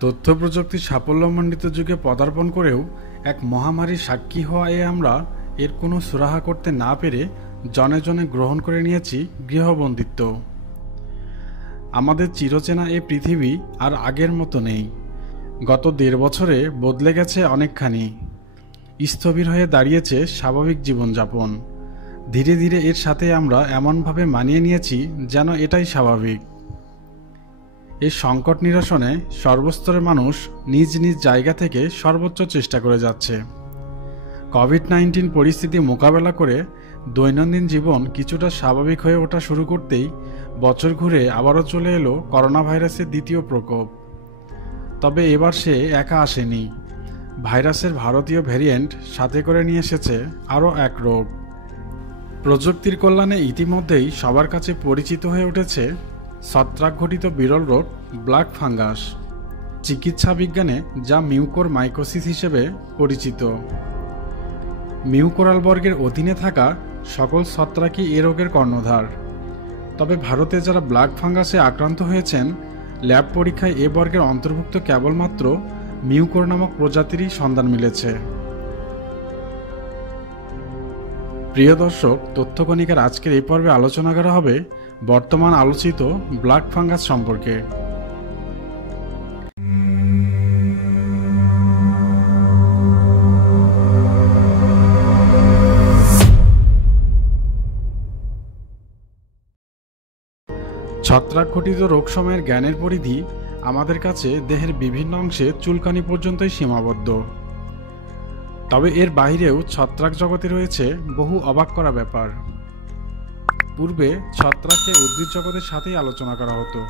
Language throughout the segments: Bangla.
তথ্য প্রযুক্তির সাফল্যমণ্ডিত যুগে পদার্পণ করেও এক মহামারীর সাক্ষী হওয়ায় আমরা এর কোনো সুরাহা করতে না পেরে জনে জনে গ্রহণ করে নিয়েছি গৃহবন্দিত্ব। আমাদের চিরচেনা এই পৃথিবী আর আগের মতো নেই। গত ১.৫ বছরে বদলে গেছে অনেকখানি। স্থবির হয়ে দাঁড়িয়েছে স্বাভাবিক জীবনযাপন। ধীরে ধীরে এর সাথে আমরা এমনভাবে মানিয়ে নিয়েছি যেন এটাই স্বাভাবিক। এই সংকট নিরসনে সর্বস্তরের মানুষ নিজ নিজ জায়গা থেকে সর্বোচ্চ চেষ্টা করে যাচ্ছে। কোভিড-১৯ পরিস্থিতি মোকাবেলা করে দৈনন্দিন জীবন কিছুটা স্বাভাবিক হয়ে ওঠা শুরু করতেই বছর ঘুরে আবারও চলে এলো করোনা ভাইরাসের দ্বিতীয় প্রকোপ। তবে এবার সে একা আসেনি। ভাইরাসের ভারতীয় ভ্যারিয়েন্ট সাথে করে নিয়ে এসেছে আরও এক রোগ। প্রযুক্তির কল্যাণে ইতিমধ্যেই সবার কাছে পরিচিত হয়ে উঠেছে ছত্রাকঘটিত বিরল রোগ ব্ল্যাক ফাঙ্গাস। চিকিৎসা বিজ্ঞানে যা মিউকোরমাইকোসিস হিসেবে পরিচিত। মিউকোরাল বর্গের অধীনে থাকা সকল ছত্রাকই এ রোগের কর্ণধার। তবে ভারতে যারা ব্ল্যাক ফাঙ্গাসে আক্রান্ত হয়েছেন, ল্যাব পরীক্ষায় এ বর্গের অন্তর্ভুক্ত কেবলমাত্র মিউকোর নামক প্রজাতিরই সন্ধান মিলেছে। প্রিয় দর্শক, তথ্যকণিকার আজকের এই পর্বে আলোচনা করা হবে বর্তমান আলোচিত ব্ল্যাক ফাঙ্গাস সম্পর্কে। ছত্রাকঘটিত রোগ সময়ের জ্ঞানের পরিধি আমাদের কাছে দেহের বিভিন্ন অংশে চুলকানি পর্যন্তই সীমাবদ্ধ। তবে এর বাইরেও ছত্রাক জগতে রয়েছে বহু অবাক করা ব্যাপার। পূর্বে ছত্রাককে উদ্ভিদ জগতের সাথেই আলোচনা করা হতো।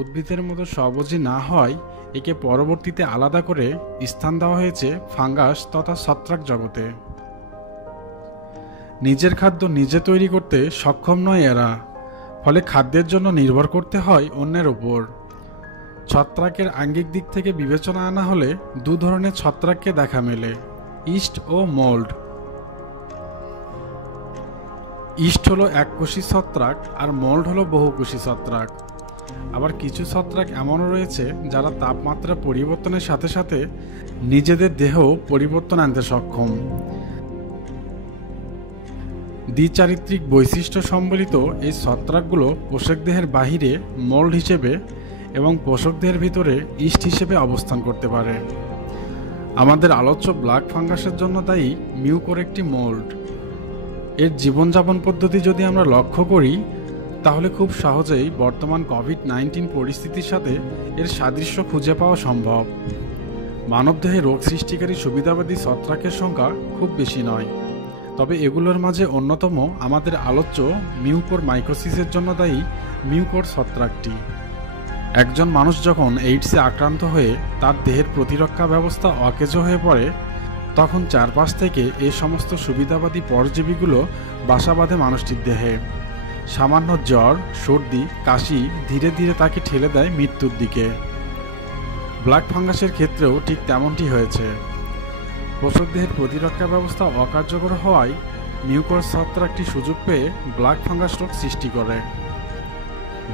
উদ্ভিদের মতো সবুজই না হয় একে পরবর্তীতে আলাদা করে স্থান দেওয়া হয়েছে ফাঙ্গাস তথা ছত্রাক জগতে। নিজের খাদ্য নিজে তৈরি করতে সক্ষম নয় এরা, ফলে খাদ্যের জন্য নির্ভর করতে হয় অন্যের উপর। ছত্রাকের আঙ্গিক দিক থেকে বিবেচনা আনা হলে দু ধরনের ছত্রাককে দেখা মেলে, ইস্ট ও মোল্ড। ইস্ট হলো এককোষী ছত্রাক আর মোল্ড হলো বহুকোষী ছত্রাক। আবার কিছু ছত্রাক এমনও রয়েছে যারা তাপমাত্রা পরিবর্তনের সাথে সাথে নিজেদের দেহ পরিবর্তন আনতে সক্ষম। দ্বিচারিত্রিক বৈশিষ্ট্য সম্বলিত এই ছত্রাকগুলো পোষক দেহের বাহিরে মোল্ড হিসেবে এবং পোষক দেহের ভিতরে ইস্ট হিসেবে অবস্থান করতে পারে। আমাদের আলোচ্য ব্ল্যাক ফাঙ্গাসের জন্য দায়ী মিউকোর একটি মোল্ড। এর জীবনযাপন পদ্ধতি যদি আমরা লক্ষ্য করি তাহলে খুব সহজেই বর্তমান কোভিড-১৯ পরিস্থিতির সাথে এর সাদৃশ্য খুঁজে পাওয়া সম্ভব। মানবদেহে রোগ সৃষ্টিকারী সুবিধাবাদী ছত্রাকের সংখ্যা খুব বেশি নয়, তবে এগুলোর মাঝে অন্যতম আমাদের আলোচ্য মিউকোরমাইকোসিসের জন্য দায়ী মিউকোর ছত্রাকটি। একজন মানুষ যখন এইডসে আক্রান্ত হয়ে তার দেহের প্রতিরক্ষা ব্যবস্থা অকেজো হয়ে পড়ে, তখন চারপাশ থেকে এই সমস্ত সুবিধাবাদী পরজীবীগুলো বাসা বাঁধে মানুষটির দেহে। সামান্য জ্বর, সর্দি, কাশি ধীরে ধীরে তাকে ঠেলে দেয় মৃত্যুর দিকে। ব্ল্যাক ফাঙ্গাসের ক্ষেত্রেও ঠিক তেমনটি হয়েছে। পোষক দেহের প্রতিরক্ষা ব্যবস্থা অকার্যকর হওয়ায় মিউকোর ছত্রাকটি সুযোগ পেয়ে ব্ল্যাক ফাঙ্গাস রোগ সৃষ্টি করে।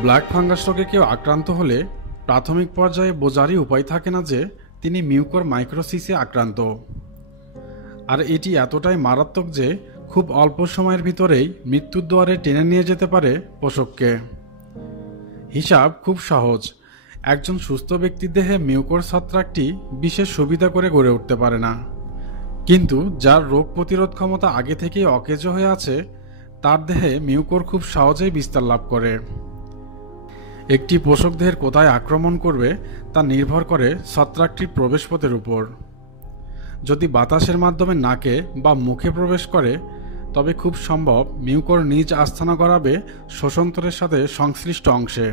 ব্ল্যাক ফাঙ্গাস রোগে কেউ আক্রান্ত হলে প্রাথমিক পর্যায়ে বোঝারই উপায় থাকে না যে তিনি মিউকোরমাইকোসিসে আক্রান্ত। আর এটি এতটাই মারাত্মক যে খুব অল্প সময়ের ভিতরেই মৃত্যুর দুয়ারে টেনে নিয়ে যেতে পারে পোষককে। হিসাব খুব সহজ। একজন সুস্থ ব্যক্তির দেহে মিউকোর ছত্রাকটি বিশেষ সুবিধা করে গড়ে উঠতে পারে না, কিন্তু যার রোগ প্রতিরোধ ক্ষমতা আগে থেকেই অকেজো হয়ে আছে তার দেহে মিউকোর খুব সহজেই বিস্তার লাভ করে। একটি পোষক দেহের কোথায় আক্রমণ করবে তা নির্ভর করে ছত্রাকটির প্রবেশপথের উপর। যদি বাতাসের মাধ্যমে নাকে বা মুখে প্রবেশ করে তবে খুব সম্ভব মিউকোর নিজ আস্তানা গড়াবে শ্বসনতন্ত্রের সাথে সংশ্লিষ্ট অংশে,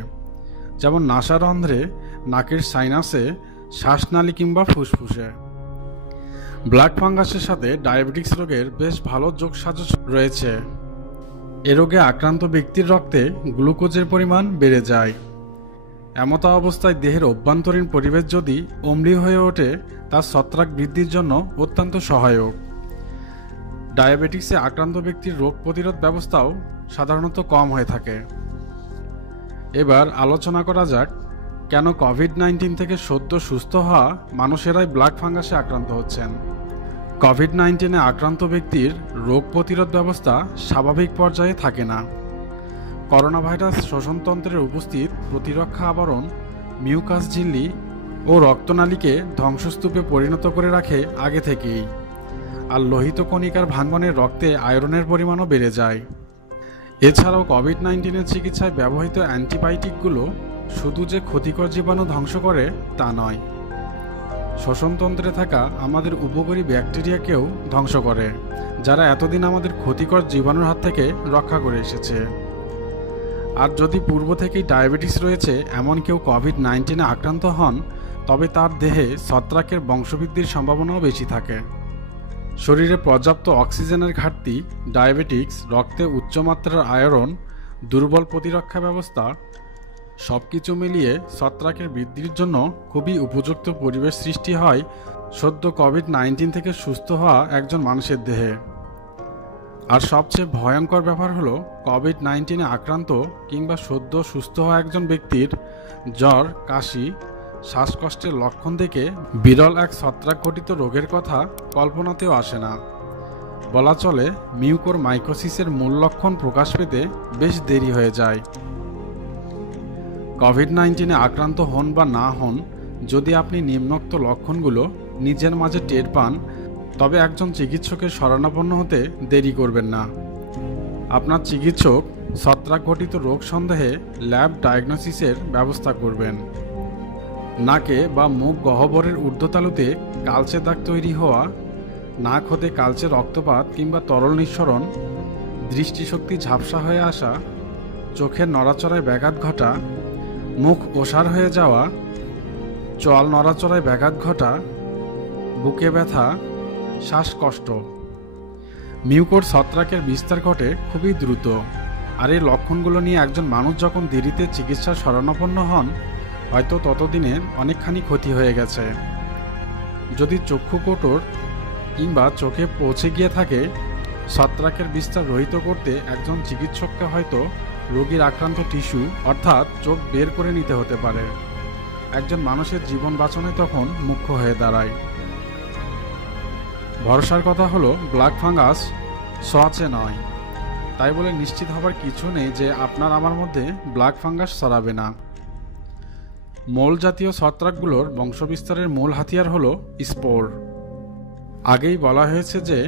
যেমন নাসারন্ধ্রে, নাকের সাইনাসে, শ্বাসনালী কিংবা ফুসফুসে। ব্ল্যাক ফাঙ্গাসের সাথে ডায়াবেটিস রোগের বেশ ভালো যোগসাজশ রয়েছে। এ রোগে আক্রান্ত ব্যক্তির রক্তে গ্লুকোজের পরিমাণ বেড়ে যায়। এমতা অবস্থায় দেহের অভ্যন্তরীণ পরিবেশ যদি অম্লীয় হয়ে ওঠে তা ছত্রাক বৃদ্ধির জন্য অত্যন্ত সহায়ক। ডায়াবেটিসে আক্রান্ত ব্যক্তির রোগ প্রতিরোধ ব্যবস্থাও সাধারণত কম হয়ে থাকে। এবার আলোচনা করা যাক কেন কোভিড-19 থেকে সদ্য সুস্থ হওয়া মানুষেরাই ব্ল্যাক ফাঙ্গাসে আক্রান্ত হচ্ছেন? কোভিড-19 আক্রান্ত ব্যক্তির রোগ প্রতিরোধ ব্যবস্থা স্বাভাবিক পর্যায়ে থাকে না। করোনা ভাইরাস শ্বসনতন্ত্রের উপস্থিত প্রতিরক্ষা আবরণ, মিউকাস ঝিল্লি ও রক্তনালীকে ধ্বংসস্তূপে পরিণত করে রাখে আগে থেকেই, আর লোহিত কণিকার ভাঙ্গনে রক্তে আয়রনের পরিমাণও বেড়ে যায়। এছাড়াও কোভিড-19 চিকিৎসায় ব্যবহৃত অ্যান্টিবায়োটিকগুলো শুধু যে ক্ষতিকর জীবাণু ধ্বংস করে তা নয়, শ্বসনতন্ত্রে থাকা আমাদের উপকারী ব্যাকটেরিয়াকেও ধ্বংস করে, যারা এতদিন আমাদের ক্ষতিকর জীবাণুর হাত থেকে রক্ষা করে এসেছে। আর যদি পূর্ব থেকেই ডায়াবেটিস রয়েছে এমন কেউ কোভিড-19 আক্রান্ত হন, তবে তার দেহে ছত্রাকের বংশবৃদ্ধির সম্ভাবনাও বেশি থাকে। শরীরে পর্যাপ্ত অক্সিজেনের ঘাটতি, ডায়াবেটিক্স, রক্তে উচ্চমাত্রার আয়রন, দুর্বল প্রতিরক্ষা ব্যবস্থা সবকিছু মিলিয়ে ছত্রাকের বৃদ্ধির জন্য খুবই উপযুক্ত পরিবেশ সৃষ্টি হয় সদ্য কোভিড-19 থেকে সুস্থ হওয়া একজন মানুষের দেহে। আর সবচেয়ে ভয়ঙ্কর ব্যাপার হলো কোভিড-19 আক্রান্ত কিংবা সদ্য সুস্থ হওয়া একজন ব্যক্তির জ্বর, কাশি, শ্বাসকষ্টের লক্ষণ দেখে বিরল এক ছত্রাক ঘটিত রোগের কথা কল্পনাতেও আসে না। বলা চলে মিউকোরমাইকোসিসের মূল লক্ষণ প্রকাশ পেতে বেশ দেরি হয়ে যায়। কোভিড-19 আক্রান্ত হন বা না হন, যদি আপনি নিম্নোক্ত লক্ষণগুলো নিজের মাঝে টের পান, তবে একজন চিকিৎসকের শরণাপন্ন হতে দেরি করবেন না। আপনার চিকিৎসক ছত্রাক ঘটিত রোগ সন্দেহে ল্যাব ডায়াগনোসিসের ব্যবস্থা করবেন। নাকে বা মুখ গহ্বরের ঊর্ধ্বতালুতে কালচে দাগ তৈরি হওয়া, নাক হতে কালচে রক্তপাত কিংবা তরল নিঃসরণ, দৃষ্টিশক্তি ঝাপসা হয়ে আসা, চোখের নড়াচড়ায় ব্যাঘাত ঘটা, মুখ ওষার হয়ে যাওয়া, চোয়াল নড়াচড়ায় ব্যাঘাত ঘটা, বুকে ব্যথা, শ্বাসকষ্ট। মিউকোর ছত্রাকের বিস্তার ঘটে খুবই দ্রুত, আর এই লক্ষণগুলো নিয়ে একজন মানুষ যখন দেরিতে চিকিৎসার শরণাপন্ন হন, হয়তো ততদিনে অনেকখানি ক্ষতি হয়ে গেছে। যদি চক্ষু কোটর কিংবা চোখে পৌঁছে গিয়ে থাকে, ছত্রাকের বিস্তার রহিত করতে একজন চিকিৎসককে হয়তো রোগীর আক্রান্ত টিস্যু অর্থাৎ চোখ বের করে নিতে হতে পারে। একজন মানুষের জীবন বাঁচানোই তখন মুখ্য হয়ে দাঁড়ায়। ভরসার কথা হলো ব্ল্যাক ফাঙ্গাস ছোঁয়াচে নয়, তাই বলে নিশ্চিত হবার কিছু নেই যে আপনার আমার মধ্যে ব্ল্যাক ফাঙ্গাস ছড়াবে না। মোল জাতীয় ছত্রাকগুলোর বংশবিস্তারের মূল হাতিয়ার হলো স্পোর। আগেই বলা হয়েছে যে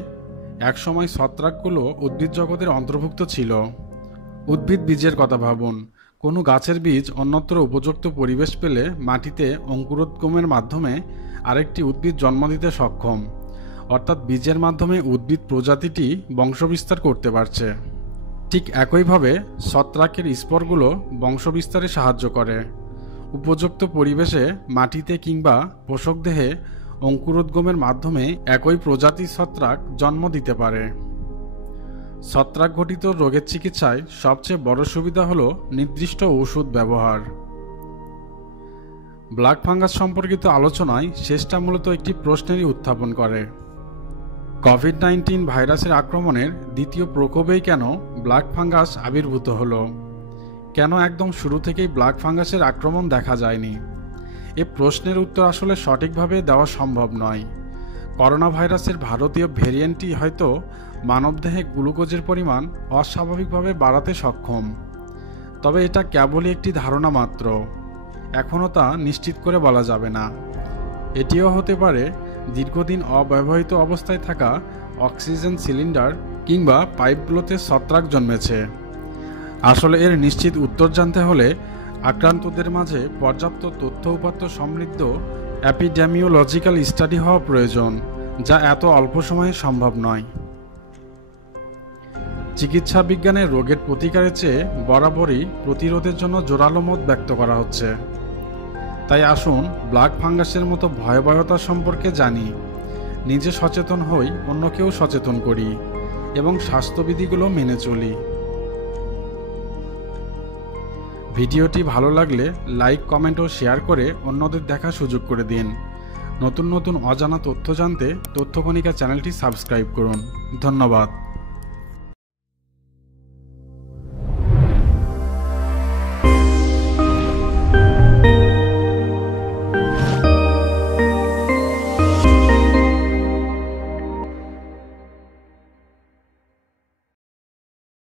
একসময় ছত্রাকগুলো উদ্ভিদ জগতের অন্তর্ভুক্ত ছিল। উদ্ভিদ বীজের কথা ভাবুন। কোনো গাছের বীজ অন্যত্র উপযুক্ত পরিবেশ পেলে মাটিতে অঙ্কুরোদ্গমের মাধ্যমে আরেকটি উদ্ভিদ জন্ম দিতে সক্ষম, অর্থাৎ বীজের মাধ্যমে উদ্ভিদ প্রজাতিটি বংশবিস্তার করতে পারছে। ঠিক একইভাবে ছত্রাকের স্পোরগুলো বংশবিস্তারে সাহায্য করে। উপযুক্ত পরিবেশে মাটিতে কিংবা পোষক দেহে অঙ্কুরোদ্গমের মাধ্যমে একই প্রজাতির ছত্রাক জন্ম দিতে পারে। ছত্রাক ঘটিত রোগের চিকিৎসায় সবচেয়ে বড় সুবিধা হলো নির্দিষ্ট ঔষধ ব্যবহার। ব্ল্যাক ফাঙ্গাস সম্পর্কিত আলোচনায় শেষটা মূলত একটি প্রশ্নেরই উত্থাপন করে। কোভিড-19 ভাইরাসের আক্রমণের দ্বিতীয় প্রকোপেই কেন ব্ল্যাক ফাঙ্গাস আবির্ভূত হলো? কেন একদম শুরু থেকেই ব্ল্যাক ফাঙ্গাসের আক্রমণ দেখা যায়নি? এ প্রশ্নের উত্তর আসলে সঠিকভাবে দেওয়া সম্ভব নয়। করোনা ভাইরাসের ভারতীয় ভেরিয়েন্টটি হয়তো মানবদেহে গ্লুকোজের পরিমাণ অস্বাভাবিকভাবে বাড়াতে সক্ষম, তবে এটা কেবলই একটি ধারণা মাত্র। এখনও তা নিশ্চিত করে বলা যাবে না। এটিও হতে পারে দীর্ঘদিন অব্যবহৃত অবস্থায় থাকা অক্সিজেন সিলিন্ডার কিংবা পাইপগুলোতে ছত্রাক জন্মেছে। আসলে এর নিশ্চিত উত্তর জানতে হলে আক্রান্তদের মাঝে পর্যাপ্ত তথ্য উপাত্ত সমৃদ্ধ এপিডেমিওলজিক্যাল স্টাডি হওয়া প্রয়োজন, যা এত অল্প সময়ে সম্ভব নয়। চিকিৎসা বিজ্ঞানে রোগের প্রতিকারের চেয়ে বরাবরই প্রতিরোধের জন্য জোরালো মত ব্যক্ত করা হচ্ছে। তাই আসুন ব্ল্যাক ফাঙ্গাসের মতো ভয়াবহতা সম্পর্কে জানি, নিজে সচেতন হই, অন্যকেও সচেতন করি এবং স্বাস্থ্যবিধিগুলো মেনে চলি। ভিডিওটি ভালো লাগলে লাইক, কমেন্ট ও শেয়ার করে অন্যদের দেখার সুযোগ করে দিন। নতুন নতুন অজানা তথ্য জানতে তথ্যকণিকা চ্যানেলটি সাবস্ক্রাইব করুন। ধন্যবাদ।